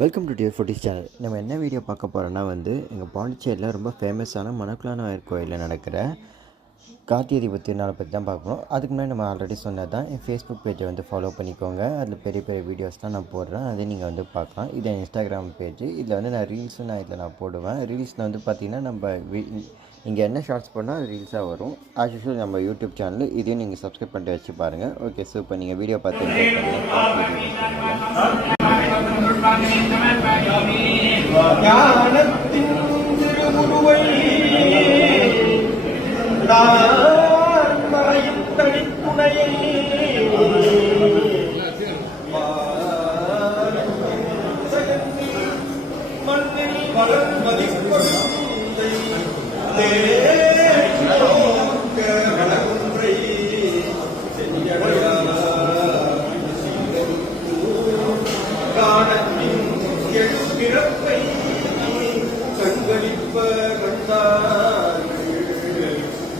Welcome to dear foodies channel. நம்ம என்ன video பார்க்க போகிறோன்னா எங்கள் பாண்டிச்சேரியில் ரொம்ப ஃபேமஸான மணக்குளநாயர் கோயிலில் நடக்கிற கார்த்திகை தீப திருநாளை பற்றி தான் பார்க்கணும். அதுக்கு முன்னாடி நம்ம ஆல்ரெடி சொன்னது தான் என் ஃபேஸ்புக் பேஜை ஃபாலோ பண்ணிக்கோங்க. அதில் பெரிய பெரிய வீடியோஸ்லாம் நான் போடுறேன், அதை நீங்கள் பார்க்கலாம். இது என் இன்ஸ்டாகிராம் பேஜ். இதில் நான் ரீல்ஸும் நான் போடுவேன். ரீல்ஸில் பார்த்திங்கன்னா நம்ம இங்கே என்ன ஷார்ட்ஸ் போடணும் அது ரீல்ஸாக வரும். ஆஸ் யூஷுவல் நம்ம யூடியூப் சேனல் இதையும் நீங்கள் சப்ஸ்கிரைப் பண்ணிட்டு வச்சு பாருங்கள். Okay, super. நீங்கள் வீடியோ பார்த்து ஞானத்தின் திருமுருவை மறையும் தனித்துணையை மண்ணில் வளர்மதி பிறப்பை கண்களிப்ப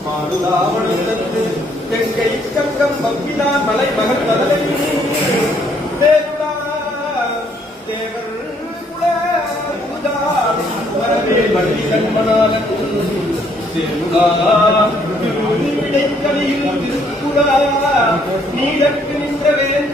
மாடுதாவணத்து தெங்கை சங்கம் மப்பிலா மலை மகள் மதலை தேருடா தேவர் வரவே வழி கண்மனால தேருடா திருவிடைக்கலியில் திருக்குடா நீடற்கு நின்றவேன்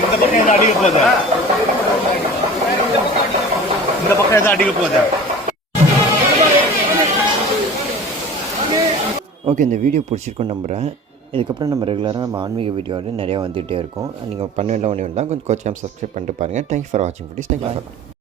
இந்த பக்கம் எதாவது அடிக்க போகுது, இந்த பக்கம் எதாவது அடிக்க போகுது. ஓகே, இந்த வீடியோ பிடிச்சிருக்கோன்னு நம்புகிறேன். இதுக்கப்புறம் நம்ம ரெகுலராக நம்ம ஆன்மீக வீடியோ வந்து நிறையா வந்துகிட்டே இருக்கும். நீங்கள் பண்ண ஒன்று தான் கொஞ்சம் சப்ஸ்கிரைப் பண்ணிட்டு பாருங்கள். தேங்க்ஸ் ஃபார் வாட்சிங். தேங்க்ஸ்.